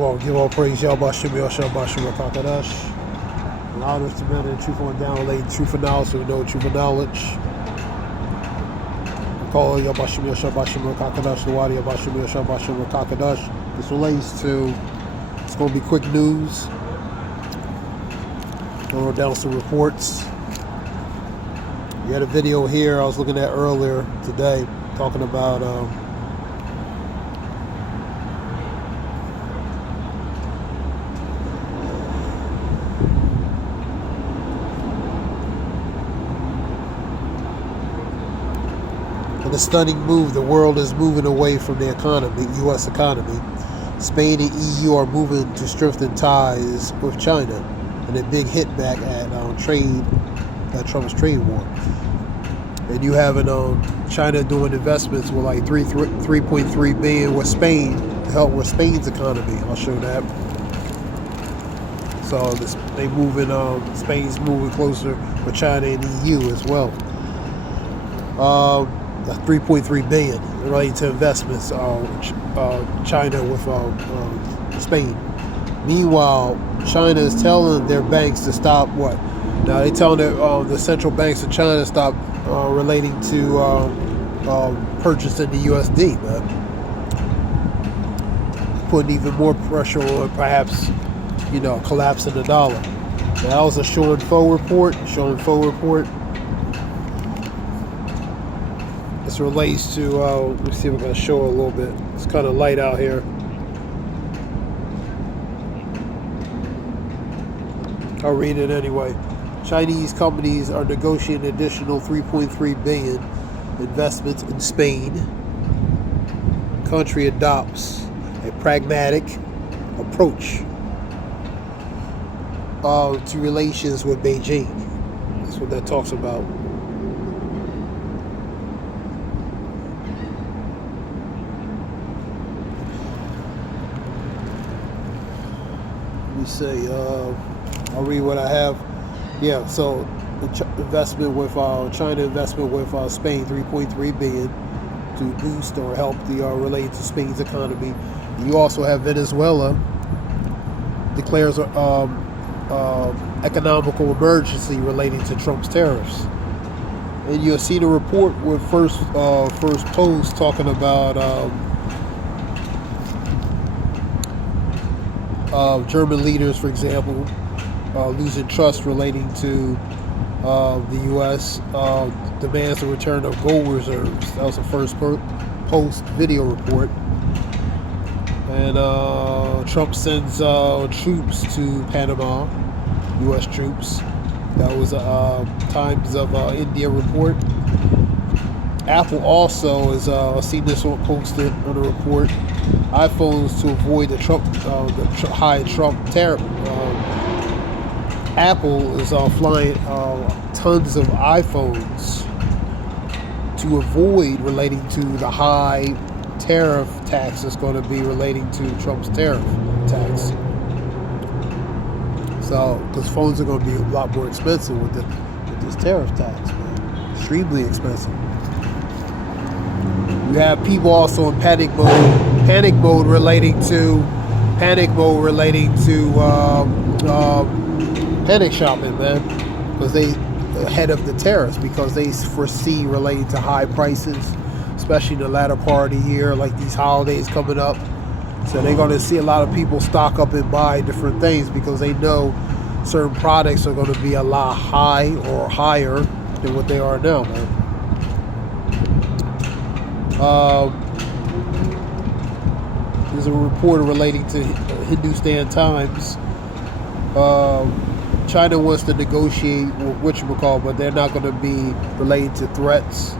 Shalom, give all praise, Yahweh Shem Yahshua Bashim Rakakadash. Allow us to matter the truth on download, truth of knowledge, so we know truth of knowledge. Call Yahweh Shem Yahshua Bashim Rakakadash, the Wadi Yahweh Shem Yahshua Bashim Rakakadash. This relates to, it's going to be quick news. I wrote down some reports. You had a video here I was looking at earlier today talking about in a stunning move, the world is moving away from the economy, U.S. economy. Spain and EU are moving to strengthen ties with China, and a big hit back at Trump's trade war. And you have China doing investments with like 3.3 billion with Spain to help with Spain's economy. I'll show that. So they moving, Spain's moving closer with China and EU as well. 3.3 billion related to investments, China with Spain. Meanwhile, China is telling their banks to stop what? Now they're telling the central banks of China to stop relating to purchasing the USD, man. Putting even more pressure on perhaps, collapsing the dollar. Now, that was a show and fo report. This relates to, let me see if I can show it a little bit. It's kind of light out here. I'll read it anyway. Chinese companies are negotiating additional 3.3 billion investments in Spain. Country adopts a pragmatic approach to relations with Beijing. That's what that talks about. Let me say, I'll read what I have. Yeah, so the investment with China investment with Spain, 3.3 billion to boost or help the related to Spain's economy. You also have Venezuela declares economical emergency relating to Trump's tariffs, and you'll see the report with first post talking about German leaders, for example. Losing trust relating to the U.S. Demands the return of gold reserves. That was the first post video report. And Trump sends troops to Panama, U.S. troops. That was Times of India report. Apple also is seen this one posted on the report. iPhones to avoid the high Trump tariff. Apple is flying tons of iPhones to avoid relating to the high tariff tax that's going to be relating to Trump's tariff tax. So, because phones are going to be a lot more expensive with this tariff tax, man. Extremely expensive. You have people also in panic mode relating to panic shopping, man, because they ahead of the tariffs, because they foresee relating to high prices, especially in the latter part of the year, like these holidays coming up. So they're going to see a lot of people stock up and buy different things because they know certain products are going to be a lot high or higher than what they are now, man. There's a report relating to Hindustan Times. China wants to negotiate with whatchamacallit, but they're not going to be related to threats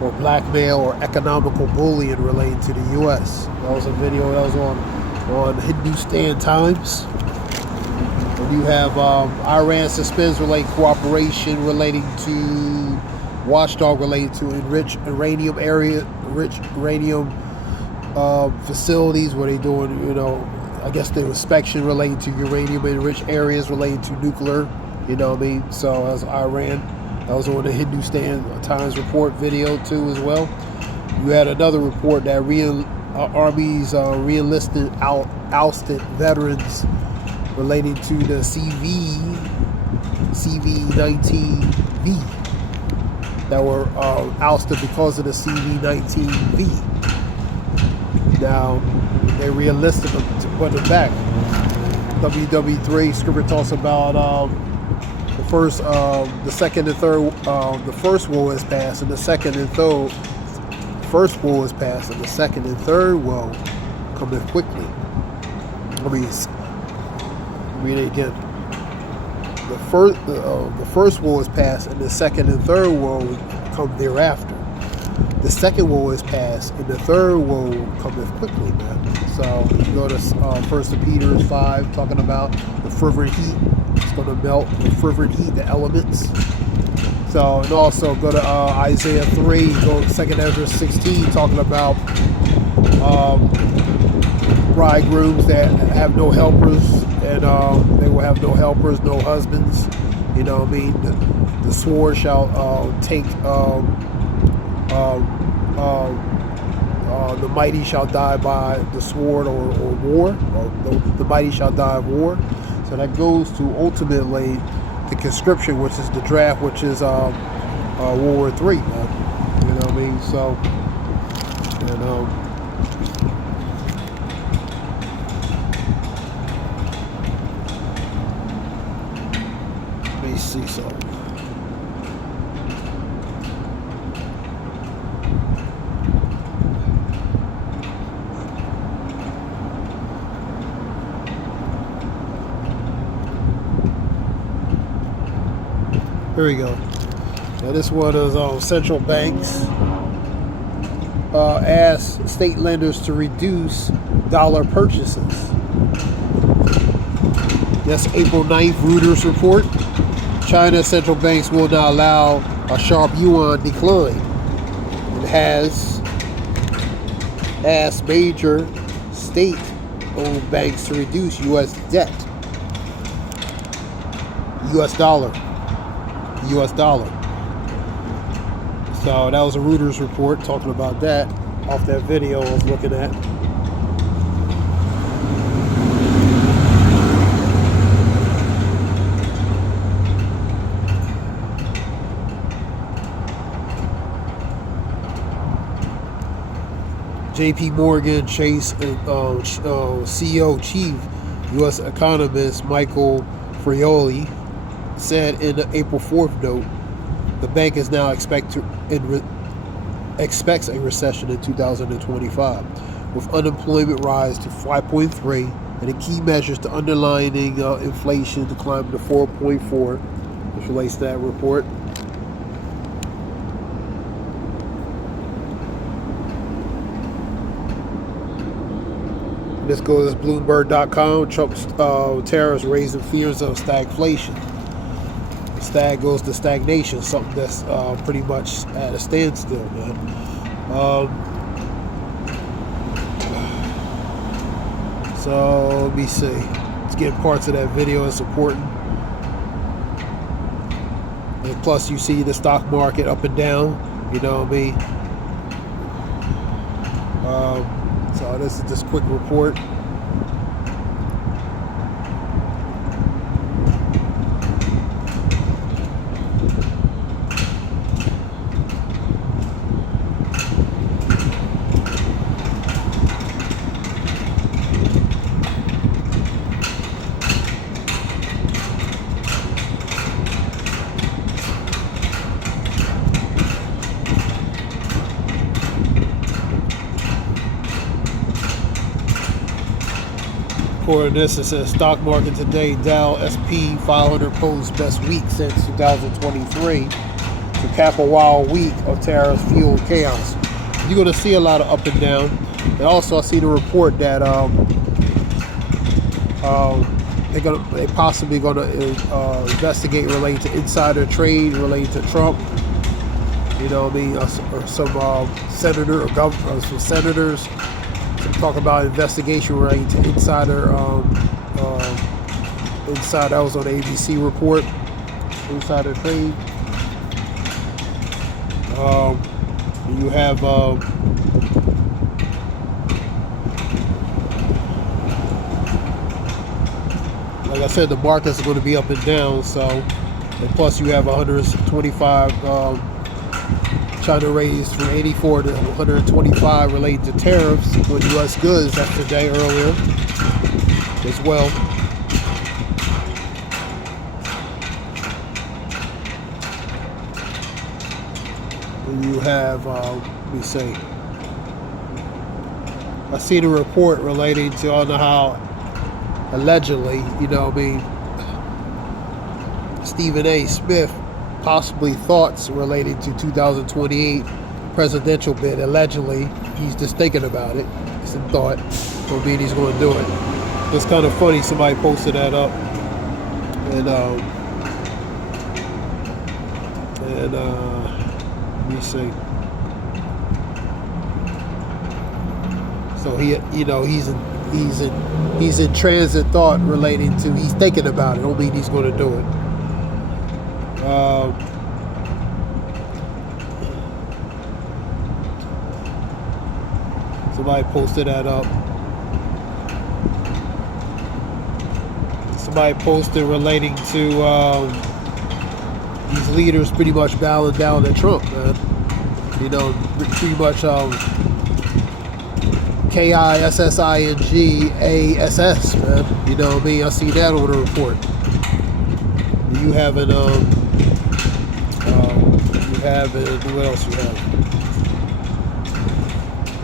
or blackmail or economical bullying related to the U.S. That was a video that was on Hindustan Times. And you have Iran suspends cooperation relating to watchdog related to enriched uranium facilities where they doing, I guess the inspection related to uranium enriched areas related to nuclear, you know what I mean? So as Iran, that was on the Hindustan Times report video too as well. You had another report that Army's re-enlisted ousted veterans relating to the CV-19V that were ousted because of the CV-19V. Now they re-enlisted them to put them back. WW3 scripture talks about the first, the second and third. The first woe is past, and the second and third. First woe is past, and the second and third woe cometh quickly. Let me read it again. The first woe is past, and the second and third woe come thereafter. The second woe is past, and the third woe cometh quickly, man. So you go to 1 Peter 5, talking about the fervent heat. It's going to melt the fervent heat, the elements. So, and also go to Isaiah 3, go to 2 Ezra 16, talking about bridegrooms that have no helpers, and they will have no helpers, no husbands. You know what I mean? The sword shall take, the mighty shall die by the sword or war, or the mighty shall die of war. So that goes to ultimately the conscription, which is the draft, which is World War III, man. You know what I mean? So, you know, let me see something. Here we go. Now this one is central banks ask state lenders to reduce dollar purchases. That's April 9th Reuters report. China's central banks will not allow a sharp yuan decline. It has asked major state-owned banks to reduce U.S. debt. U.S. dollar. So that was a Reuters report talking about that off that video I was looking at. J.P. Morgan Chase CEO chief U.S. economist Michael Frioli said in the April 4th note, the bank is now expects a recession in 2025, with unemployment rise to 5.3 and the key measures to underlying inflation to climb to 4.4, which relates to that report. This goes to Bloomberg.com. Trump's tariffs raising fears of stagflation. Stag goes to stagnation, something that's pretty much at a standstill, man. So let me see. Let's get parts of that video. It's important. And plus, you see the stock market up and down. You know what I mean? So this is just a quick report. According to this, it says stock market today, Dow SP 500 posts best week since 2023 to cap a wild week of tariffs fueled chaos. You're going to see a lot of up and down. And also, I see the report that they possibly going to investigate related to insider trade related to Trump. You know what I mean? Or some senator or governor, some senators. Talk about investigation relating to insider. That was on the ABC report. Insider trade. You have like I said, the markets are going to be up and down. So, and plus you have 125 trying to raise from 84 to 125 related to tariffs on U.S. goods. That's today earlier as well. You have, let me see. I see the report relating to, I don't know how, allegedly, Stephen A. Smith, possibly thoughts relating to 2028 presidential bid. Allegedly, he's just thinking about it. It's a thought. Don't mean he's going to do it. It's kind of funny. Somebody posted that up, and let me see. So he's in transit thought relating to, he's thinking about it. Don't mean he's going to do it. Somebody posted that up. Somebody posted relating to these leaders pretty much bowing down to Trump, man. Pretty much KISSINGASS, man. You know what I mean? I see that on the report. You have it, what else you have?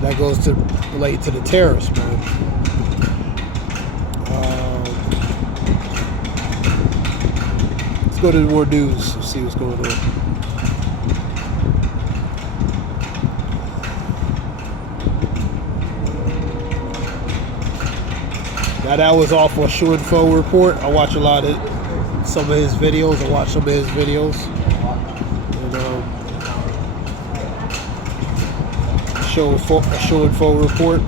That goes to relate to the tariffs, man. Let's go to more news and see what's going on. Now that was off a Shoe and Fo report. I watch a lot of some of his videos. Show and Fo report.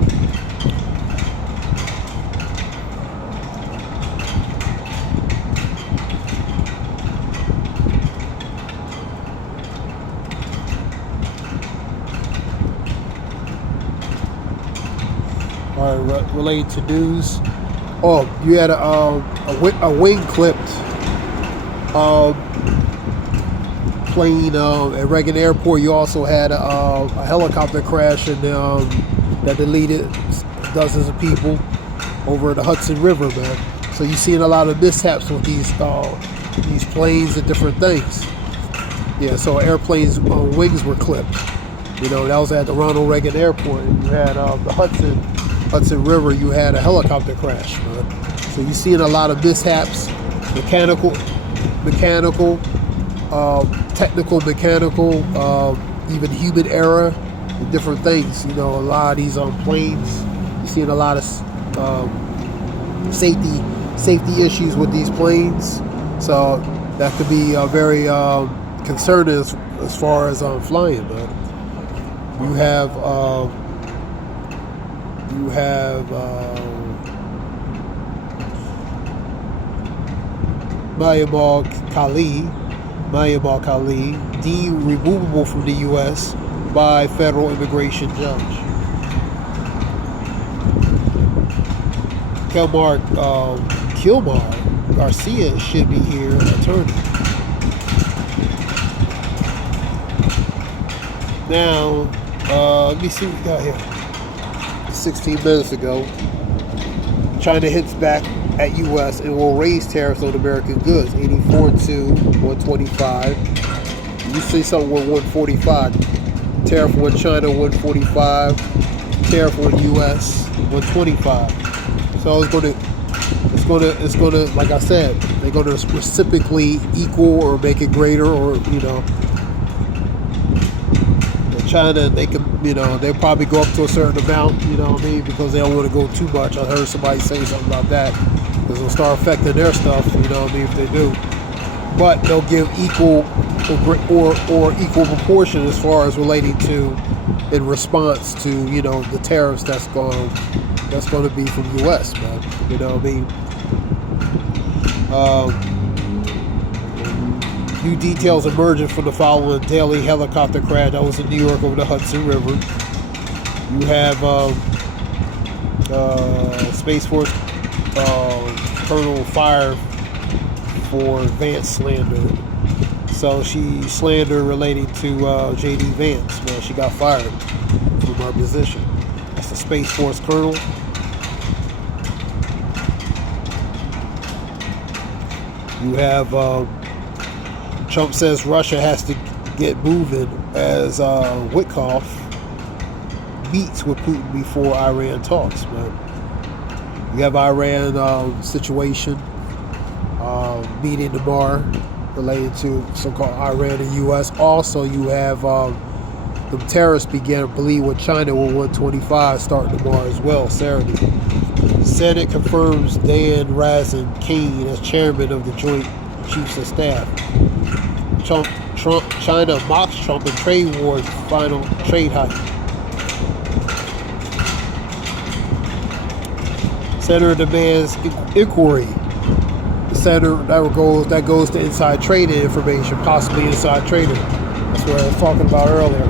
All right, related to news. Oh, you had a wing clipped plane at Reagan Airport. You also had a helicopter crash that deleted dozens of people over the Hudson River, man. So you're seeing a lot of mishaps with these planes and different things. Yeah, so airplanes' wings were clipped. That was at the Ronald Reagan Airport. And you had the Hudson River. You had a helicopter crash, man. So you're seeing a lot of mishaps, mechanical, technical, even human error, and different things. A lot of these planes, you're seeing a lot of safety issues with these planes. So that could be very concerning as far as flying. But you have Myanmar Khali, deemed removable from the U.S. by federal immigration judge. Kilmar Garcia should be here, attorney. Now, let me see what we got here. 16 minutes ago, China hits back at U.S. and will raise tariffs on American goods, 84 to 125. You see something with 145. Tariff on China 145. Tariff on U.S. 125. So it's going to, like I said, they're going to reciprocally equal or make it greater, or China, they can, they'll probably go up to a certain amount, because they don't want to go too much. I heard somebody say something about that, because it'll start affecting their stuff, if they do. But they'll give equal or equal proportion as far as relating to, in response to, the tariffs that's going to be from U.S., man. New details emerging from the following daily helicopter crash that was in New York over the Hudson River. You have Space Force Colonel fired for Vance slander. So she slandered relating to J.D. Vance. Man, she got fired from her position. That's the Space Force Colonel. You have Trump says Russia has to get moving as Witkoff meets with Putin before Iran talks. Man, you have Iran situation meeting tomorrow related to so-called Iran and U.S. Also, you have the tariffs begin, I believe, with China with 125 starting tomorrow as well, Saturday. Senate confirms Dan Razin Kane as chairman of the Joint Chiefs of Staff. China mocks Trump in trade wars final trade hike. Senator demands inquiry. The senator that goes to inside trading information, possibly inside trading. That's what I was talking about earlier.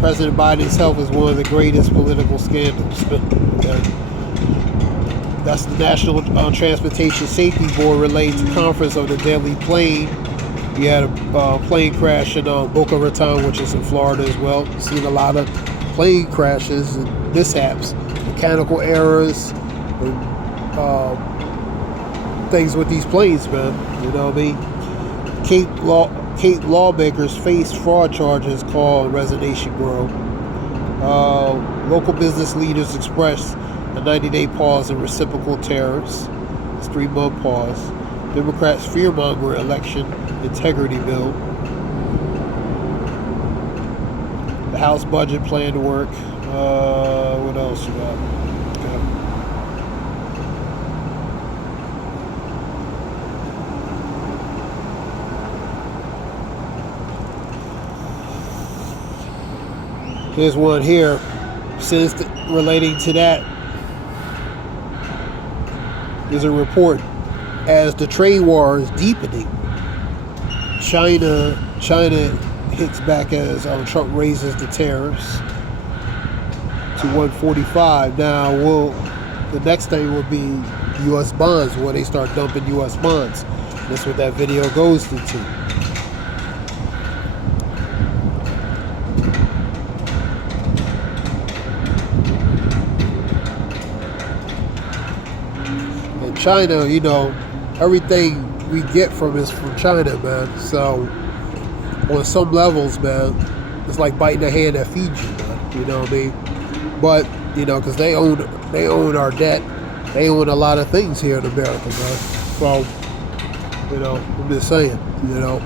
President Biden's health is one of the greatest political scandals. That's the National Transportation Safety Board related to conference of the deadly plane. We had a plane crash in Boca Raton, which is in Florida as well. Seen a lot of plane crashes and mishaps, mechanical errors, and things with these planes, man. You know what I mean? Kate lawmakers face fraud charges, call resignation grow. Local business leaders express a 90-day pause in reciprocal tariffs. It's 3-month pause. Democrats fear-monger election integrity bill. The House budget plan to work. What else you got? Okay. Here's one here. Since relating to that, there's a report as the trade war is deepening. China hits back as Trump raises the tariffs to 145. Now, the next thing will be U.S. bonds, where they start dumping U.S. bonds. That's what that video goes into. And China, you know, everything we get from is from China, man. So on some levels, man, it's like biting the hand that feeds you, man. You know what I mean? But you know, because they own our debt, they own a lot of things here in America, man. So you know, I'm just saying, you know,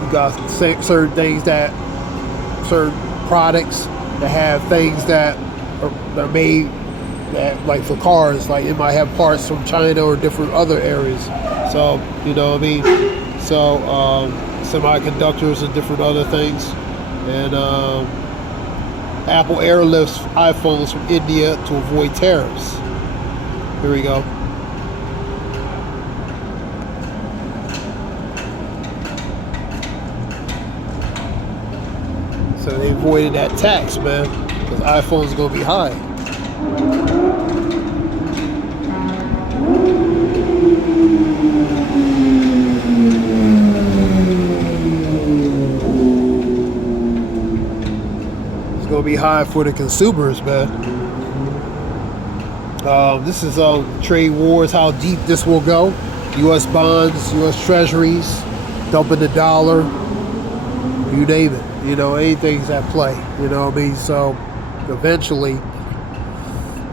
you got certain things certain products that have things that are made. That, like for cars, like it might have parts from China or different other areas. So, you know what I mean? So, semiconductors and different other things. And Apple airlifts iPhones from India to avoid tariffs. Here we go. So they avoided that tax, man, because iPhone's going to be high. It's going to be high for the consumers, man. This is trade wars, how deep this will go. U.S. bonds, U.S. treasuries, dumping the dollar, you name it. You know, anything's at play. You know what I mean? So eventually,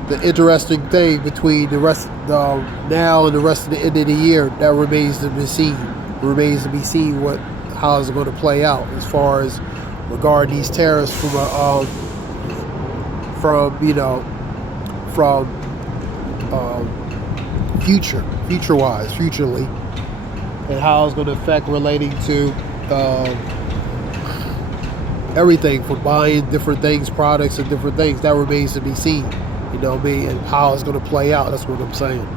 the interesting thing between the rest now and the rest of the end of the year, that remains to be seen. Remains to be seen how it's going to play out as far as regarding these tariffs futurely, and how it's going to affect relating to everything from buying different things, products, and different things. That remains to be seen. You know what I mean? And how it's going to play out. That's what I'm saying.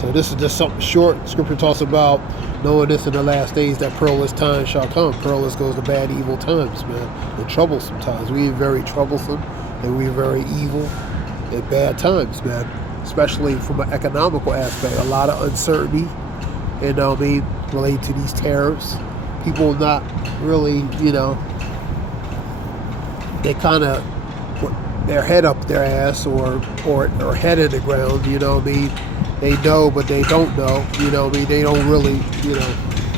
So this is just something short. Scripture talks about knowing this in the last days that perilous times shall come. Perilous goes to bad, evil times, man, and troublesome times. We are very troublesome, and we are very evil at bad times, man. Especially from an economical aspect, a lot of uncertainty, and related to these tariffs. People not really, they kind of their head up their ass or head in the ground, They know, but they don't know, They don't really,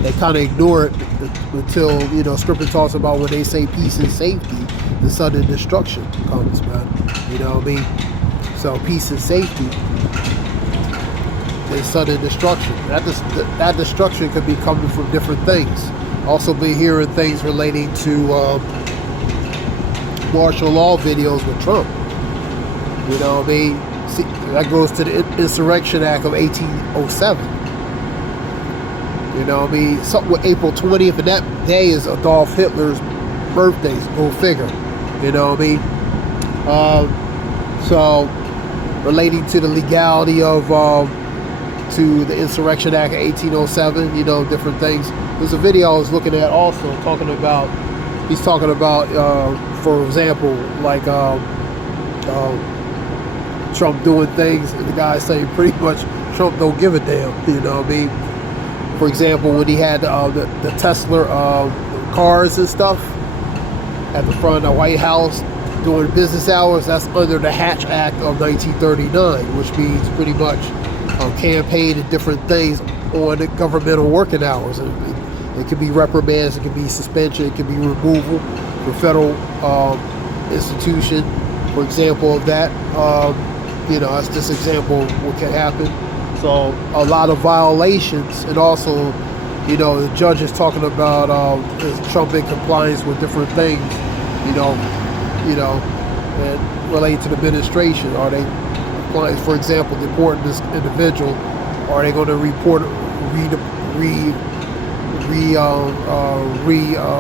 they kind of ignore it until, Scripture talks about when they say peace and safety, the sudden destruction comes, man. So peace and safety, and sudden destruction. That destruction could be coming from different things. Also be hearing things relating to martial law videos with Trump. See, that goes to the Insurrection Act of 1807. Something with April 20th, and that day is Adolf Hitler's birthday. Go figure. So relating to the legality of to the Insurrection Act of 1807, different things. There's a video I was looking at also he's talking about, for example, like Trump doing things, and the guy saying pretty much Trump don't give a damn, For example, when he had the Tesla cars and stuff at the front of the White House during business hours, that's under the Hatch Act of 1939, which means pretty much campaign and different things on the governmental working hours. It could be reprimands, it could be suspension, it could be removal from federal institution, for example of that. That's just an example of what can happen. So a lot of violations, and also, the judge is talking about is Trump in compliance with different things, and related to the administration. Are they compliant? For example, deporting this individual, are they going to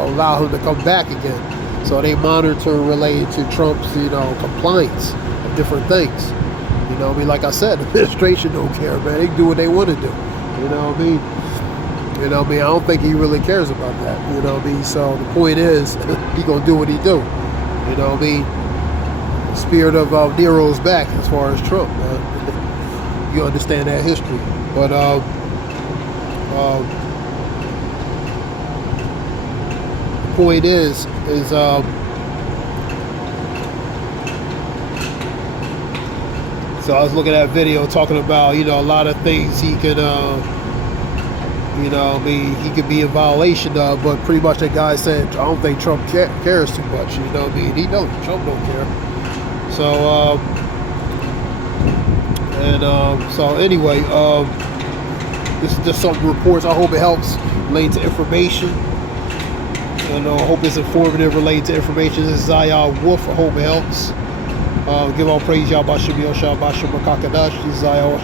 allow him to come back again? So they monitor related to Trump's, compliance of different things. Like I said, the administration don't care, man. They can do what they want to do. I don't think he really cares about that. So the point is, he gonna do what he do. The spirit of Nero's back as far as Trump, man. You understand that history, but the point is. So I was looking at a video talking about, a lot of things he could, he could be in violation of, but pretty much that guy said, I don't think Trump cares too much, He don't, Trump don't care. So, so anyway, this is just some reports. I hope it helps related to information. I hope it's informative related to information. This is Zayah Wolf. I hope it helps. Give all praise, Yahweh Shem Yoshua Bashim Makakadash. This is Zayah Wolf.